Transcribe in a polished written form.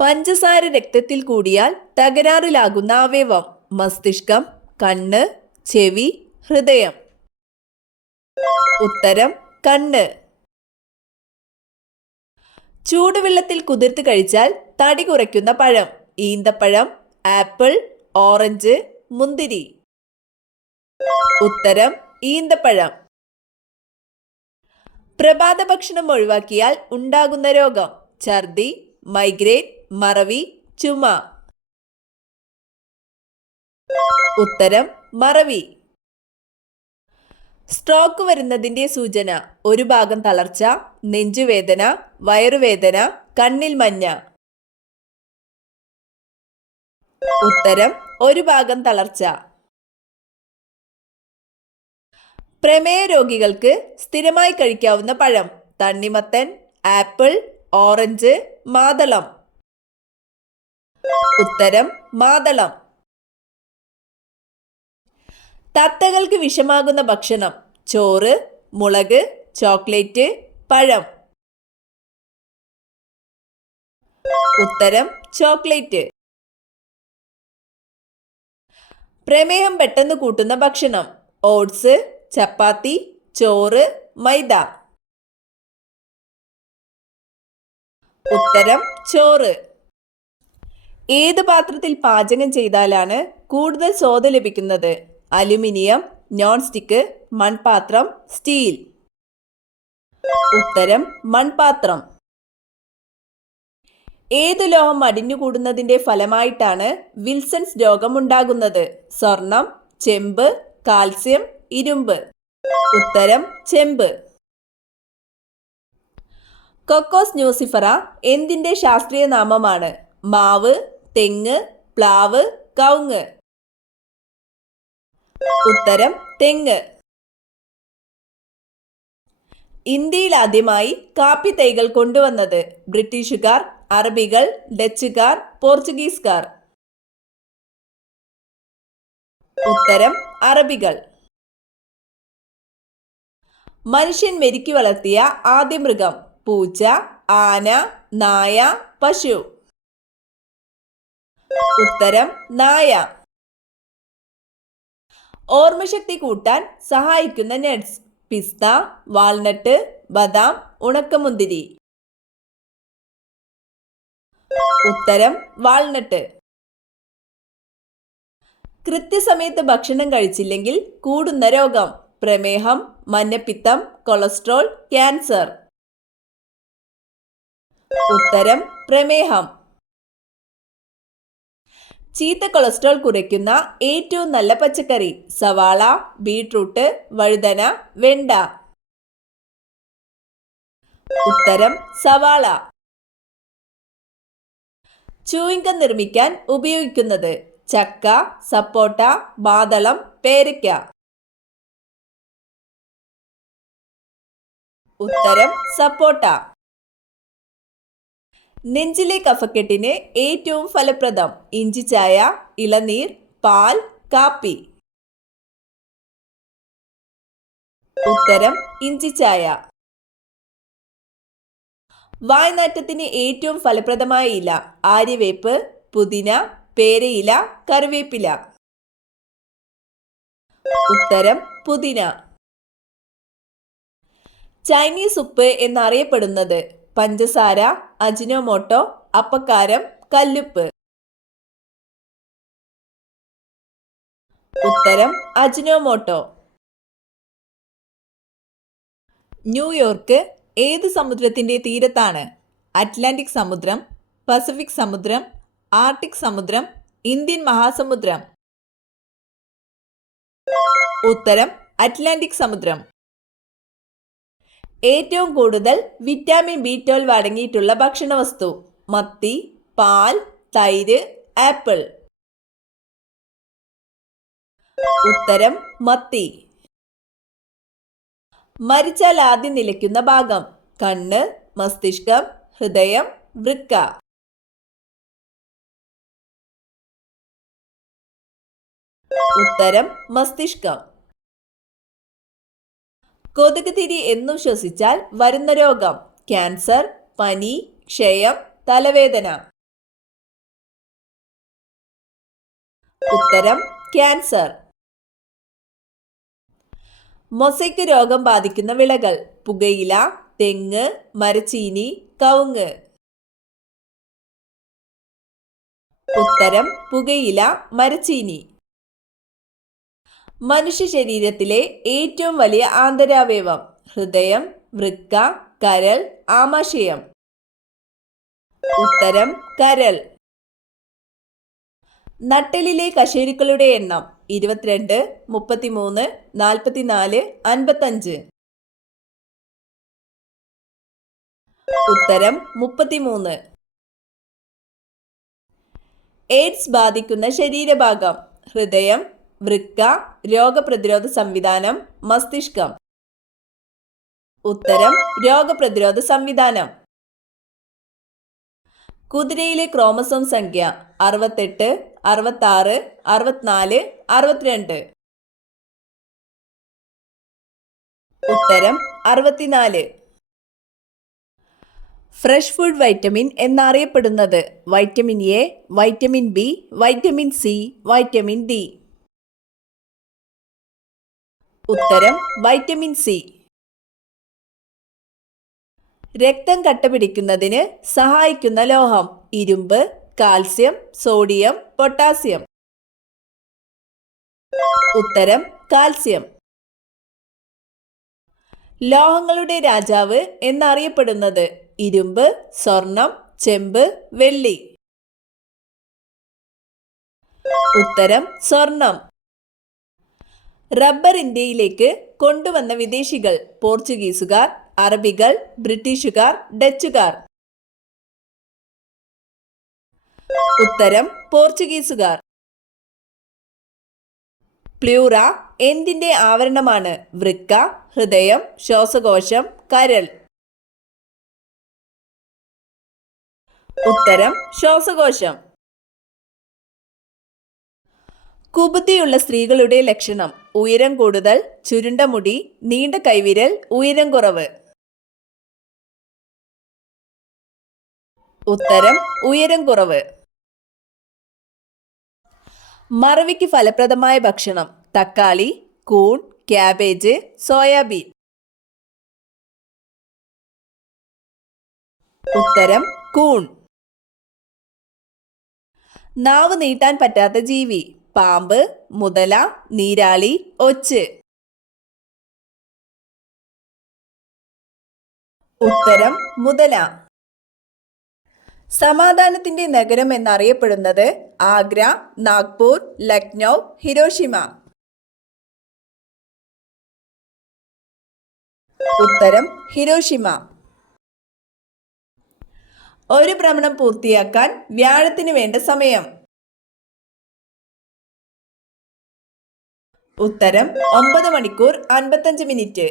പഞ്ചസാര രക്തത്തിൽ കൂടിയാൽ തകരാറിലാകുന്ന അവയവം: മസ്തിഷ്കം, കണ്ണ്, ചെവി, ഹൃദയം. ഉത്തരം കണ്ണ്. ചൂടുവെള്ളത്തിൽ കുതിർത്ത് കഴിച്ചാൽ തടി കുറയ്ക്കുന്ന പഴം: ഈന്തപ്പഴം, ആപ്പിൾ, ഓറഞ്ച്, മുന്തിരി. ഉത്തരം ഈന്തപ്പഴം. പ്രഭാത ഭക്ഷണം ഒഴിവാക്കിയാൽ ഉണ്ടാകുന്ന രോഗം: ഛർദി, മൈഗ്രെയിൻ, മറവി, ചുമ. ഉത്തരം മറവി. സ്ട്രോക്ക് വരുന്നതിന്റെ സൂചന: ഒരു ഭാഗം തളർച്ച, നെഞ്ചുവേദന, വയറുവേദന, കണ്ണിൽ മഞ്ഞ. ഉത്തരം ഒരു ഭാഗം തളർച്ച. പ്രമേയ രോഗികൾക്ക് സ്ഥിരമായി കഴിക്കാവുന്ന പഴം: തണ്ണിമത്തൻ, ആപ്പിൾ, ഓറഞ്ച്, മാതളം. ഉത്തരം മാതളം. തത്തകൾക്ക് വിഷമാകുന്ന ഭക്ഷണം: ചോറ്, മുളക്, ചോക്ലേറ്റ്, പഴം. ഉത്തരം ചോക്ലേറ്റ്. പ്രമേഹം പെട്ടെന്ന് കൂട്ടുന്ന ഭക്ഷണം: ഓട്സ്, ചപ്പാത്തി, ചോറ്, മൈദ. ഉത്തരം ചോറ്. ഏത് പാത്രത്തിൽ പാചകം ചെയ്താലാണ് കൂടുതൽ സ്വാദ് ലഭിക്കുന്നത്? അലുമിനിയം, നോൺ സ്റ്റിക്ക്, മൺപാത്രം, സ്റ്റീൽ. ഉത്തരം മൺപാത്രം. ഏതു ലോഹം അടിഞ്ഞുകൂടുന്നതിന്റെ ഫലമായിട്ടാണ് വിൽസൺസ് രോഗം ഉണ്ടാകുന്നത്? സ്വർണം, ചെമ്പ്, കാൽസ്യം, ഇരുമ്പ്. ഉത്തരം ചെമ്പ്. കൊക്കോസ് ന്യൂസിഫറ എന്തിന്റെ ശാസ്ത്രീയ നാമമാണ്? മാവ്, തെങ്ങ്, പ്ലാവ്, കവുങ്ങ്. ഉത്തരം തെങ്ങ്. ഇന്ത്യയിൽ ആദ്യമായി കാപ്പി തൈകൾ കൊണ്ടുവന്നത്? ബ്രിട്ടീഷുകാർ, അറബികൾ, ഡച്ചുകാർ, പോർച്ചുഗീസുകാർ. ഉത്തരം അറബികൾ. മനുഷ്യൻ മെരുക്കി വളർത്തിയ ആദ്യ മൃഗം? പൂച്ച, ആന, നായ, പശു. ഉത്തരം നായ. ഓർമ്മശക്തി കൂട്ടാൻ സഹായിക്കുന്ന നട്ട്സ്: പിസ്ത, വാൾനട്ട്, ബദാം, ഉണക്കമുന്തിരി. ഉത്തരം വാൾനട്ട്. കൃത്യസമയത്ത് ഭക്ഷണം കഴിച്ചില്ലെങ്കിൽ കൂടുന്ന രോഗം: പ്രമേഹം, മഞ്ഞപ്പിത്തം, കൊളസ്ട്രോൾ, ക്യാൻസർ. ഉത്തരം പ്രമേഹം. ചീത്ത കൊളസ്ട്രോൾ കുറയ്ക്കുന്ന ഏറ്റവും നല്ല പച്ചക്കറി: സവാള, ബീട്രൂട്ട്, വഴുതന, വെണ്ട. ഉത്തരം സവാള. ചൂയിംഗം നിർമ്മിക്കാൻ ഉപയോഗിക്കുന്നത്: ചക്ക, സപ്പോട്ട, മാതളം, പേരയ്ക്ക. ഉത്തരം സപ്പോട്ട. നെഞ്ചിലെ കഫക്കെട്ടിന് ഏറ്റവും ഫലപ്രദം: ഇഞ്ചിച്ചായ, ഇളനീർ, പാൽ, കാപ്പി. ഉത്തരം ഇഞ്ചിച്ചായ. വായ്നാറ്റത്തിന് ഏറ്റവും ഫലപ്രദമായ ഇല: ആര്യവേപ്പ്, പുതിന, പേരയില, കറിവേപ്പില. ഉത്തരം പുതിന. ചൈനീസ് ഉപ്പ് എന്നറിയപ്പെടുന്നത്: പഞ്ചസാര, അജിനോമോട്ടോ, അപ്പക്കാരം, കല്ലുപ്പ്. ഉത്തരം അജിനോമോട്ടോ. ന്യൂയോർക്ക് ഏത് സമുദ്രത്തിന്റെ തീരത്താണ്? അറ്റ്ലാന്റിക് സമുദ്രം, പസഫിക് സമുദ്രം, ആർട്ടിക് സമുദ്രം, ഇന്ത്യൻ മഹാസമുദ്രം. ഉത്തരം അറ്റ്ലാന്റിക് സമുദ്രം. ഏറ്റവും കൂടുതൽ വിറ്റാമിൻ B12 അടങ്ങിയിട്ടുള്ള ഭക്ഷണവസ്തു: മത്തി, പാൽ, തൈര്, ആപ്പിൾ. ഉത്തരം മത്തി. മരിച്ചാൽ ആദ്യം നിലയ്ക്കുന്ന ഭാഗം: കണ്ണ്, മസ്തിഷ്കം, ഹൃദയം, വൃക്ക. ഉത്തരം മസ്തിഷ്കം. കൊതുക് തിരി എന്നും ശ്വസിച്ചാൽ വരുന്ന രോഗം: ക്യാൻസർ, പനി, ക്ഷയം, തലവേദന. ഉത്തരം ക്യാൻസർ. മൊസൈക്ക് രോഗം ബാധിക്കുന്ന വിളകൾ: പുകയില, തെങ്ങ്, മരച്ചീനി, കവുങ്ങ്. ഉത്തരം പുകയില, മരച്ചീനി. മനുഷ്യ ശരീരത്തിലെ ഏറ്റവും വലിയ ആന്തരാവയവം: ഹൃദയം, വൃക്ക, കരൾ, ആമാശയം. ഉത്തരം കരൾ. നട്ടെല്ലിലെ കശേരുക്കളുടെ എണ്ണം: 22, 33, 44, 55. ഉത്തരം 33. എയ്ഡ്സ് ബാധിക്കുന്ന ശരീരഭാഗം: ഹൃദയം, വൃക്ക, രോഗപ്രതിരോധ സംവിധാനം, മസ്തിഷ്കം. ഉത്തരം രോഗപ്രതിരോധ സംവിധാനം. കുതിരയിലെ ക്രോമസോം സംഖ്യ: 68, 66, 64, 62. ഉത്തരം 64. ഫ്രഷ് ഫുഡ് വൈറ്റമിൻ എന്നറിയപ്പെടുന്നത്: vitamin A, vitamin B, vitamin C, vitamin D. ഉത്തരം വൈറ്റമിൻ സി. രക്തം കട്ടപിടിക്കുന്നതിന് സഹായിക്കുന്ന ലോഹം: ഇരുമ്പ്, കാൽസ്യം, സോഡിയം, പൊട്ടാസ്യം. ഉത്തരം കാൽസ്യം. ലോഹങ്ങളുടെ രാജാവ് എന്നറിയപ്പെടുന്നത്: ഇരുമ്പ്, സ്വർണം, ചെമ്പ്, വെള്ളി. ഉത്തരം സ്വർണം. റബ്ബർ ഇന്ത്യയിലേക്ക് കൊണ്ടുവന്ന വിദേശികൾ: പോർച്ചുഗീസുകാർ, അറബികൾ, ബ്രിട്ടീഷുകാർ, ഡച്ചുകാർ. ഉത്തരം പോർച്ചുഗീസുകാർ. പ്ലൂറ എന്തിന്റെ ആവരണമാണ്? വൃക്ക, ഹൃദയം, ശ്വാസകോശം, കരൾ. ഉത്തരം ശ്വാസകോശം. കുബുദ്ധിയുള്ള സ്ത്രീകളുടെ ലക്ഷണം: ഉയരം കൂടുതൽ, ചുരുണ്ട മുടി, നീണ്ട കൈവിരൽ, ഉയരം കുറവ്. ഉത്തരം ഉയരം കുറവ്. മറവിക്ക് ഫലപ്രദമായ ഭക്ഷണം: തക്കാളി, കൂൺ, ക്യാബേജ്, സോയാബീൻ. ഉത്തരം കൂൺ. നാവ് നീട്ടാൻ പറ്റാത്ത ജീവി: പാമ്പ്, മുതല, നീരാളി, ഒച്ച്. ഉത്തരം മുതല. സമാധാനത്തിന്റെ നഗരം എന്നറിയപ്പെടുന്നത്: ആഗ്ര, നാഗ്പൂർ, ലക്നൗ, ഹിരോഷിമ. ഉത്തരം ഹിരോഷിമ. ഒരു ഭ്രമണം പൂർത്തിയാക്കാൻ വ്യാഴത്തിന് വേണ്ട സമയം: ഉത്തരം 9 മണിക്കൂർ 55 മിനിറ്റ്.